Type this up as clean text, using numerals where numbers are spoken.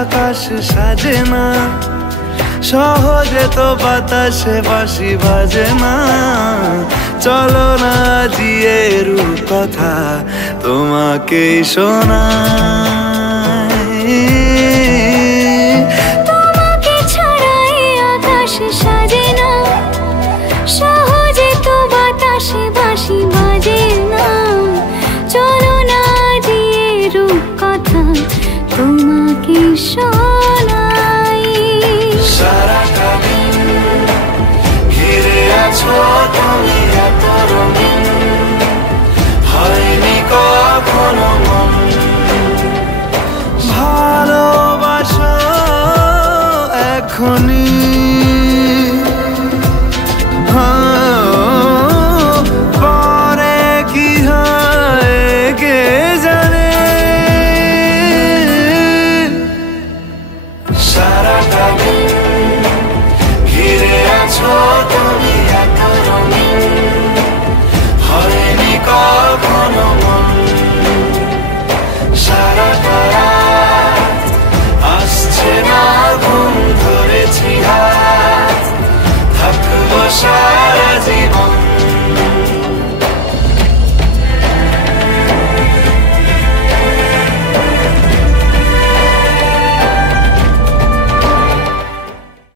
আকাশ সাজে না, সহজে তো বাতাসে বাঁশি বাজে না। চলো না জিয়ে রূপকথা তোমাকে শোনাই। তোমাকে ছাড়াই আকাশ সাজে না, সহজে তো বাতাসে বাঁশি বাজে না। চলো না জিয়ে রূপকথা তোমাকে শোনাই। সারাটা দিন ঘিরে আছো তুমি এত রঙিন, হয়নি কখনো মন। ভালোবাসো এখনই